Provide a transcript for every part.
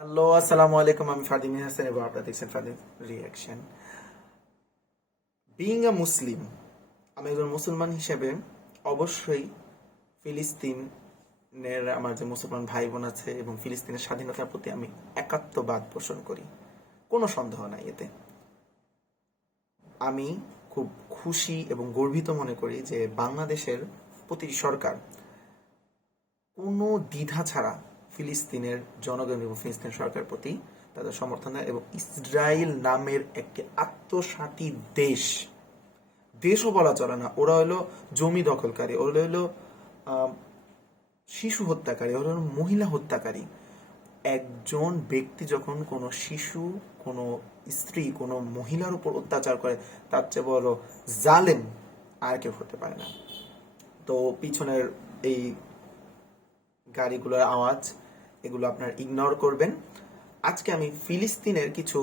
Hello, আসসালামু আলাইকুম। আমি ফাদিম হাসান এবং আপনারা দেখছেন ফাদিম রিয়াকশন। বিইং আ মুসলিম, আমি একজন মুসলমান হিসেবে অবশ্যই ফিলিস্তিনের আমার যে মুসলমান ভাই বোন আছে এবং ফিলিস্তিনের স্বাধীনতার প্রতি আমি একাত্মবাদ পোষণ করি। কোনো সন্দেহ নাই এতে। আমি খুব খুশি এবং গর্বিত মনে করি যে বাংলাদেশের প্রতিটি সরকার কোনো দ্বিধা ছাড়া ফিলিস্তিনের জনগণ এবং ফিলিস্তিন সরকারের প্রতি তাদের সমর্থন দেয় এবং ইসরায়েল নামের একটি আত্মসাৎী দেশও বলা চলে না, ওরা হলো জমি দখলকারী, ওরা হলো শিশু হত্যাকারী, ওরা হলো মহিলা হত্যাকারী। একজন ব্যক্তি যখন কোনো শিশু, কোনো স্ত্রী, কোনো মহিলার উপর অত্যাচার করে, তার চেয়ে বড় জালেম আর কেউ হতে পারে না। তো পিছনের এই গাড়িগুলোর আওয়াজ, এগুলো আপনার ইগনোর করবেন। আজকে আমি ফিলিস্তিনের কিছু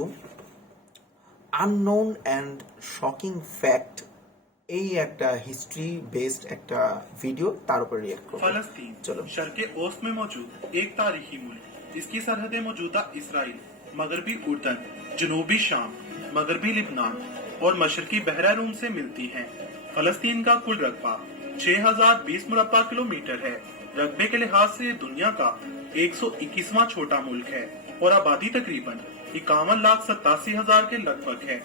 আননোন অ্যান্ড শকিং ফ্যাক্ট, এই একটা হিস্ট্রি बेस्ड একটা ভিডিও, তার উপর রিয়েক্ট করব। फलस्तीन চলো। शर्क़ ओस्ट में मौजूद एक तारीखी मुल्क, इसकी सरहदें मौजूदा इसराइल, मगरबी उर्दन, जनूबी शाम, मगरबी लिबनान और मशरकी बहरा रूम से मिलती हैं। फलस्तीन का कुल रकबा 6020 मुरब्बा किलोमीटर है। रकबे के लिहाज से ये दुनिया का 121वां छोटा मुल्क है और आबादी तकरीबन 51,87,000 के लगभग है।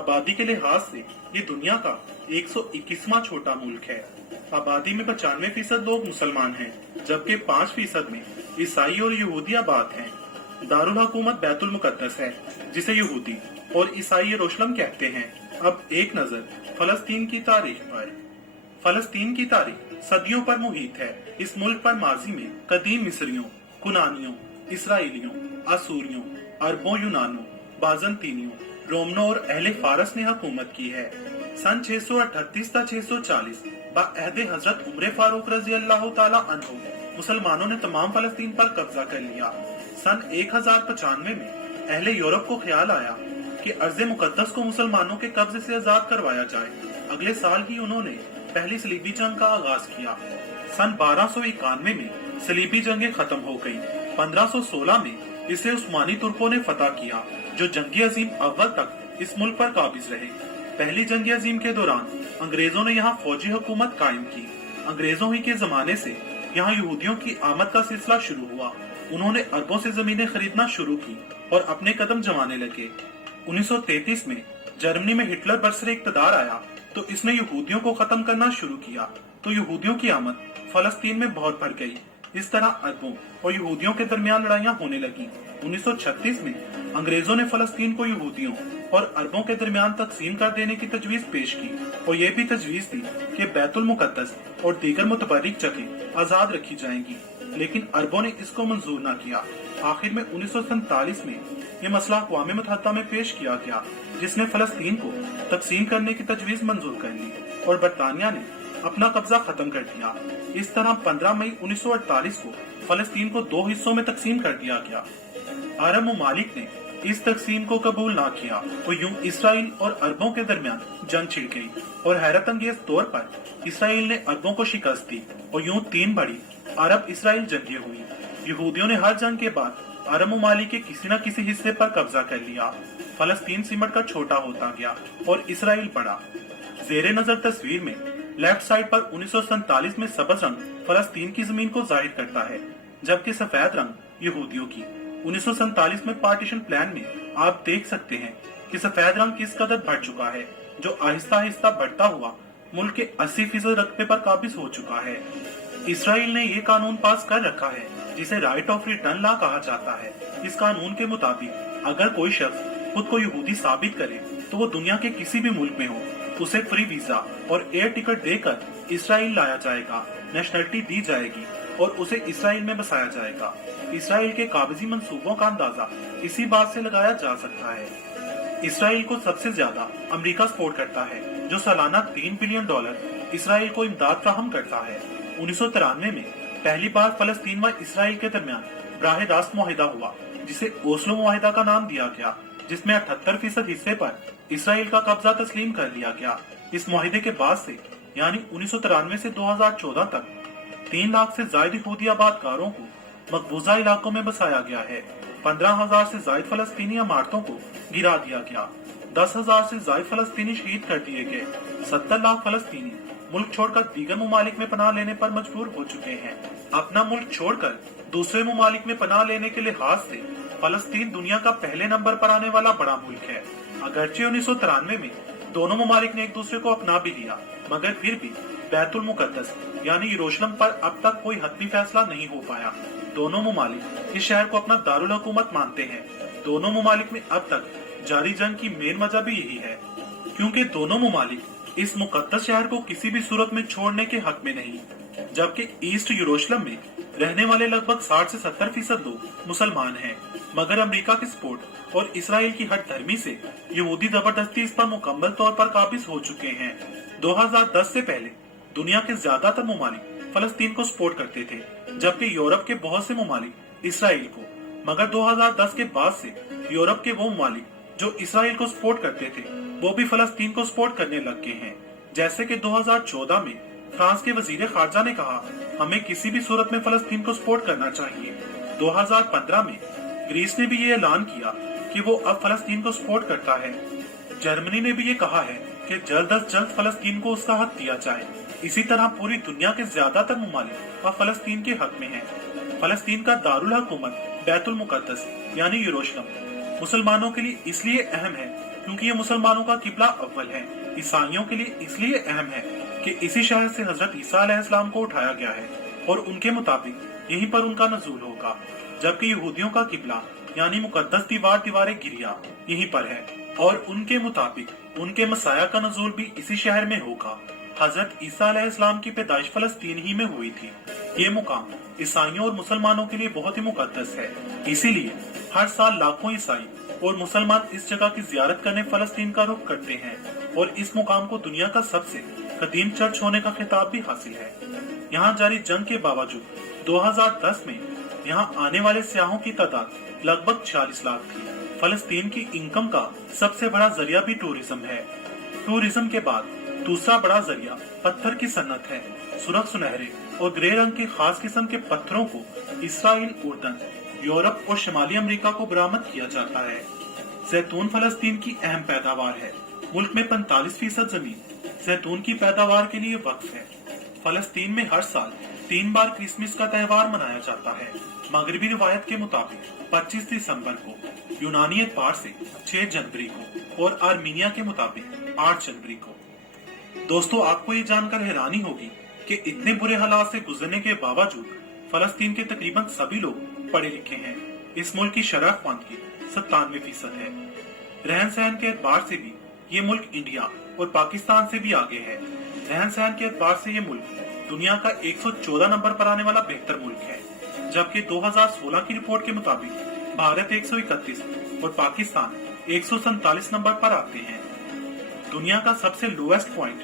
आबादी के लिहाज से ये दुनिया का 121वां छोटा मुल्क है। आबादी में 95% लोग मुसलमान हैं, जबकि 5% में ईसाई और यहूदी आबाद हैं। दारुल हुकूमत बैतुल मुकद्दस है, जिसे यहूदी और ईसाई यरूशलेम कहते हैं। अब एक नजर फलस्तीन की तारीख पर। फलस्तीन की तारीख सदियों पर मुहित है। इस मुल्क पर माजी में कदीम मिस्रियों, कुनानियों, इसराइलियों, आसूरियों, अरबों, यूनानों, बाजंतीनियों, रोमनों और अहले फारस ने हुकूमत की है। सन 638 ता 640 बाअहद हजरत उमर फारूक रजी अल्लाह ताला अन्हु मुसलमानों ने तमाम फलस्तीन पर कब्जा कर लिया। सन 1095 में अहले यूरोप को ख्याल आया कि अर्ज मुकद्दस को मुसलमानों के कब्जे से आजाद करवाया जाए। अगले साल ही उन्होंने पहली सलीबी जंग का आगाज किया। सन 1291 में सलीबी जंगें खत्म हो गयी। 1516 में इसे उस्मानी तुर्कों ने फतह किया, जो जंगी अजीम अव्वल तक इस मुल्क पर काबिज रहे। पहली जंगी अजीम के दौरान अंग्रेजों ने यहाँ फौजी हुकूमत कायम की। अंग्रेजों ही के जमाने से यहाँ यहूदियों की आमद का सिलसिला शुरू हुआ। उन्होंने अरबों से जमीनें खरीदना शुरू की और अपने कदम जमाने लगे। 1933 में जर्मनी में हिटलर बरसरे इक्तदार आया तो इसने यहूदियों को खत्म करना शुरू किया, तो यहूदियों की आमद फलस्तीन में बहुत बढ़ गई। इस तरह अरबों और यहूदियों के दरमियान लड़ाइयाँ होने लगी। 1936 में अंग्रेजों ने फलस्तीन को यहूदियों और अरबों के दरमियान तकसीम कर देने की तजवीज पेश की और ये भी तजवीज थी कि बैतुल मुकद्दस और दीगर मुतबर्रिक जगह आजाद रखी जाएंगी, लेकिन अरबों ने इसको मंजूर न किया। आखिर में 1947 में ये मसला अक़वाम मुत्तहिदा में पेश किया गया, जिसने फलस्तीन को तकसीम करने की तजवीज मंजूर कर ली और बरतानिया ने अपना कब्जा खत्म कर दिया। इस तरह 15 मई 1948 को फलस्तीन को दो हिस्सों में तकसीम कर दिया गया। अरब ममालिक ने इस तकसीम को कबूल ना किया तो यूं इसराइल और अरबों के दरमियान जंग छिड़ गई और हैरत अंगेज तौर पर इसराइल ने अरबों को शिकस्त दी और यूं 3 बड़ी अरब इसराइल जंगें हुई। यहूदियों ने हर जंग के बाद अरब ममालिक के किसी न किसी हिस्से पर कब्जा कर लिया। फलस्तीन सिमट कर छोटा होता गया और इसराइल बढ़ा। जेरे नजर तस्वीर में लेफ्ट साइड पर 1947 में सबज रंग फलस्तीन की जमीन को जाहिर करता है, जबकि सफेद रंग यहूदियों की। 1947 में पार्टीशन प्लान में आप देख सकते हैं कि सफेद रंग किस कदर बढ़ चुका है, जो आहिस्ता आहिस्ता बढ़ता हुआ मुल्क के 80% रकबे पर काबिज हो चुका है। इसराइल ने ये कानून पास कर रखा है जिसे राइट ऑफ रिटर्न लॉ कहा जाता है। इस कानून के मुताबिक अगर कोई शख्स खुद को यहूदी साबित करे तो वो दुनिया के किसी भी मुल्क में हो, उसे फ्री वीजा और एयर टिकट देकर इसराइल लाया जाएगा, नेशनलिटी दी जाएगी और उसे इसराइल में बसाया जाएगा। इसराइल के काबिजी मंसूबों का अंदाजा इसी बात से लगाया जा सकता है। इसराइल को सबसे ज्यादा अमेरिका सपोर्ट करता है, जो सालाना $3 बिलियन इसराइल को इमदाद फराहम करता है। 1993 में पहली बार फलस्तीन व इसराइल के दरमियान बराह रास्त मुआहिदा हुआ, जिसे ओस्लो मुआहिदा का नाम दिया गया, जिसमें 78% हिस्से पर इसराइल का कब्जा तस्लीम कर लिया गया। इस मुआहिदे के बाद से यानी 1993 से 2014 तक 3 लाख से ज्यादा यहूदी आबादकारों को मकबूजा इलाकों में बसाया गया है। 15,000 से ज्यादा फलस्तीनी इमारतों को गिरा दिया गया। 10,000 से ज्यादा फलस्तीनी शहीद कर दिए गए। 70 लाख फलस्तीनी मुल्क छोड़कर दीगर ममालिक में पनाह लेने पर मजबूर हो चुके हैं। अपना मुल्क छोड़कर दूसरे ममालिक में पनाह लेने के लिहाज से फलस्तीन दुनिया का पहले नंबर पर आने वाला बड़ा मुल्क है। अगरचे 1993 में दोनों ममालिक ने एक दूसरे को अपना भी लिया, मगर फिर भी बैतुल मुकद्दस यानी यरूशलेम पर अब तक कोई हतमी फैसला नहीं हो पाया। दोनों ममालिक इस शहर को अपना दारुल हुकूमत मानते हैं। दोनों ममालिक में अब तक जारी जंग की मेन वजह भी यही है, क्योंकि दोनों ममालिक इस मुकद्दस शहर को किसी भी सूरत में छोड़ने के हक में नहीं। जबकि ईस्ट यरूशलेम में रहने वाले लगभग 60 से 70% लोग मुसलमान हैं, मगर अमेरिका के सपोर्ट और इसराइल की हट धर्मी से यहूदी जबरदस्ती इस पर मुकम्मल तौर पर काबिज हो चुके हैं। 2010 से पहले दुनिया के ज्यादातर ममालिक फलस्तीन को सपोर्ट करते थे, जबकि यूरोप के बहुत से ममालिक इसराइल को। मगर 2010 के बाद से यूरोप के वो ममालिक जो इसराइल को सपोर्ट करते थे वो भी फलस्तीन को सपोर्ट करने लग गए हैं। जैसे कि 2014 में फ्रांस के वजीर खारजा ने कहा, हमें किसी भी सूरत में फलस्तीन को सपोर्ट करना चाहिए। 2015 में ग्रीस ने भी ये ऐलान किया कि वो अब फलस्तीन को सपोर्ट करता है। जर्मनी ने भी ये कहा है कि जल्द अज जल्द फलस्तीन को उसका हक दिया जाए। इसी तरह पूरी दुनिया के ज्यादातर ममालिक अब फलस्तीन के हक में हैं। फलस्तीन का दारुल हुकूमत बैतुल मुकद्दस यानी यरूशलेम मुसलमानों के लिए इसलिए अहम है क्योंकि ये मुसलमानों का किबला अव्वल है। ईसाइयों के लिए इसलिए अहम है कि इसी शहर से हजरत ईसा अलैहिस्सलाम को उठाया गया है और उनके मुताबिक यहीं पर उनका नज़ूल होगा। जबकि यहूदियों का किबला यानी मुकद्दस दीवारें गिरिया यहीं पर है और उनके मुताबिक उनके मसाया का नज़ूल भी इसी शहर में होगा। हजरत ईसा अलैहिस्सलाम की पैदाइश फलस्तीन ही में हुई थी। ये मुकाम ईसाइयों और मुसलमानों के लिए बहुत ही मुकद्दस है। इसीलिए हर साल लाखों ईसाई और मुसलमान इस जगह की जियारत करने फलस्तीन का रुख करते हैं और इस मुकाम को दुनिया का सबसे कदीम चर्च होने का खिताब भी हासिल है। यहाँ जारी जंग के बावजूद 2010 में यहाँ आने वाले सियाहों की तादाद लगभग 46 लाख थी। फलस्तीन की इनकम का सबसे बड़ा जरिया भी टूरिज्म है। टूरिज्म के बाद दूसरा बड़ा जरिया पत्थर की सन्नत है। सुर्ख सुनहरे और ग्रे रंग के खास किस्म के पत्थरों को इसराइल, उर्दन, यूरोप और शिमाली अमेरिका को बरामद किया जाता है। जैतून फलस्तीन की अहम पैदावार है। मुल्क में 45% जमीन जैतून की पैदावार के लिए वक्फ है। फलस्तीन में हर साल 3 बार क्रिसमस का त्योहार मनाया जाता है। मगरबी रिवायत के मुताबिक 25 दिसंबर को, यूनानी एतबार से 6 जनवरी को और आर्मीनिया के मुताबिक 8 जनवरी को। दोस्तों, आपको ये जानकर हैरानी होगी कि इतने बुरे हालात से गुजरने के बावजूद फलस्तीन के तकरीबन सभी लोग पढ़े लिखे हैं। इस मुल्क की शरह ख्वानगी 97% है। रहन सहन के एतबार से भी ये मुल्क इंडिया और पाकिस्तान से भी आगे है। रहन सहन के एतबार से ये मुल्क दुनिया का 114 नंबर पर आने वाला बेहतर मुल्क है, जबकि 2016 की रिपोर्ट के मुताबिक भारत 131 और पाकिस्तान 147 नंबर पर आते हैं। दुनिया का सबसे लोएस्ट पॉइंट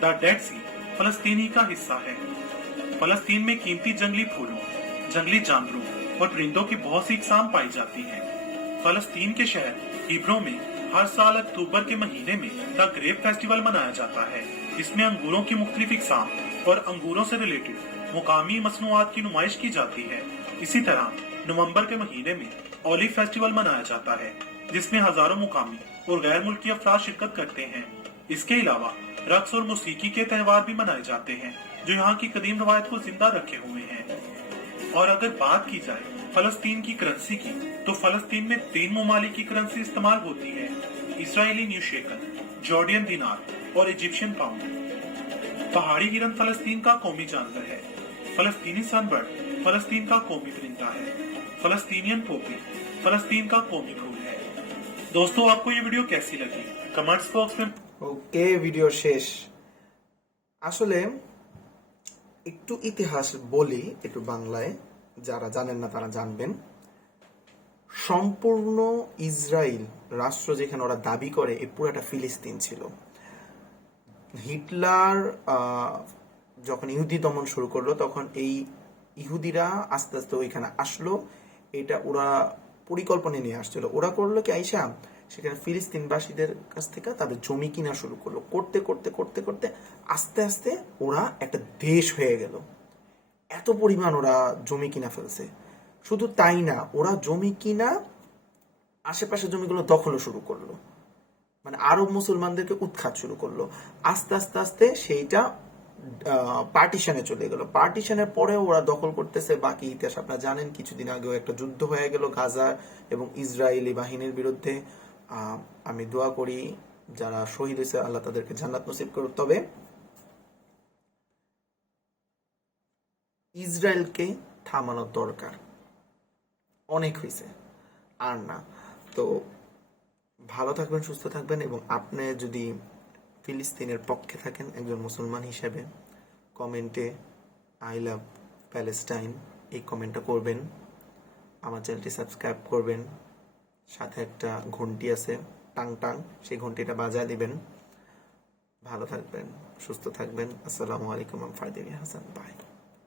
द डेड सी फलस्तीन ही का हिस्सा है। फलस्तीन में कीमती जंगली फूलों, जंगली जानवरों और परिंदों की बहुत सी इकसाम पाई जाती हैं। फलस्तीन के शहर हिब्रो में हर साल अक्टूबर के महीने में द ग्रेप फेस्टिवल मनाया जाता है। इसमें अंगूरों की मुख्तलिफ इकसाम और अंगूरों से रिलेटेड मुकामी मसनूआत की नुमाइश की जाती है। इसी तरह नवंबर के महीने में ओलिव फेस्टिवल मनाया जाता है, जिसमें हजारों मुकामी और गैर मुल्की अफराद शिरकत करते हैं। इसके अलावा रक्स और मौसीकी के त्यौहार भी मनाए जाते हैं, जो यहाँ की कदीम रवायत को जिंदा रखे हुए हैं। और अगर बात की जाए फलस्तीन की करेंसी की, तो फलस्तीन में 3 ममालिक की करेंसी इस्तेमाल होती है: इसराइली न्यू शेकल, जॉर्डियन दिनार और इजिप्शियन पाउंड। पहाड़ी हिरन फलस्तीन का कौमी जानवर है। फलस्तीनी सनबर्ड फलस्तीन का कौमी परिंदा है। फलस्तीनियन पोपी फलस्तीन का कौमी फूल है। दोस्तों, आपको ये वीडियो कैसी लगी? कमेंट्स बॉक्स में ওকে, ভিডিও শেষ। আসলে একটু ইতিহাস বলি, একটু বাংলায়, যারা জানেন না তারা জানবেন। সম্পূর্ণ ইসরায়েল রাষ্ট্র যেখানে ওরা দাবি করে, এই পুরাটা ফিলিস্তিন ছিল। হিটলার যখন ইহুদি দমন শুরু করলো, তখন এই ইহুদিরা আস্তে আস্তে ওইখানে আসলো। এটা ওরা পরিকল্পনা নিয়ে আসছিল। ওরা করলো কি, আইসা সেখানে ফিলিস্তিনবাসীদের কাছ থেকে তাদের জমি কিনা শুরু করলো। করতে করতে করতে করতে আস্তে আস্তে ওরা একটা দেশ হয়ে গেল। এত পরিমাণ ওরা জমি কিনা ফেলছে। শুধু তাই না, ওরা জমি কিনা আশেপাশের জমিগুলো দখলও শুরু করলো, মানে আরব মুসলমানদেরকে উৎখাত শুরু করলো। আস্তে আস্তে আস্তে সেইটা পার্টিশনে চলে গেল। পার্টিশনের পরে ওরা দখল করতেছে, বাকি ইতিহাস আপনারা জানেন। কিছুদিন আগেও একটা যুদ্ধ হয়ে গেল গাজা এবং ইসরায়েলি বাহিনীর বিরুদ্ধে। আমি দোয়া করি যারা শহীদ হয়েছে আল্লাহ তাদেরকে জান্নাত নসিব করুক। তবে ইসরায়েলকে থামানোর দরকার, অনেক হয়েছে, আর না। তো ভালো থাকবেন, সুস্থ থাকবেন, এবং আপনি যদি ফিলিস্তিনের পক্ষে থাকেন একজন মুসলমান হিসেবে, কমেন্টে আই লাভ প্যালেস্টাইন এই কমেন্টটা করবেন। আমার চ্যানেলটি সাবস্ক্রাইব করবেন, সাথে একটা ঘন্টি আছে টাং টাং, সেই ঘন্টিটা বাজায় দিবেন। ভালো থাকবেন, সুস্থ থাকবেন। আসসালামু আলাইকুম। আমি ফাইদিন হাসান, বাই।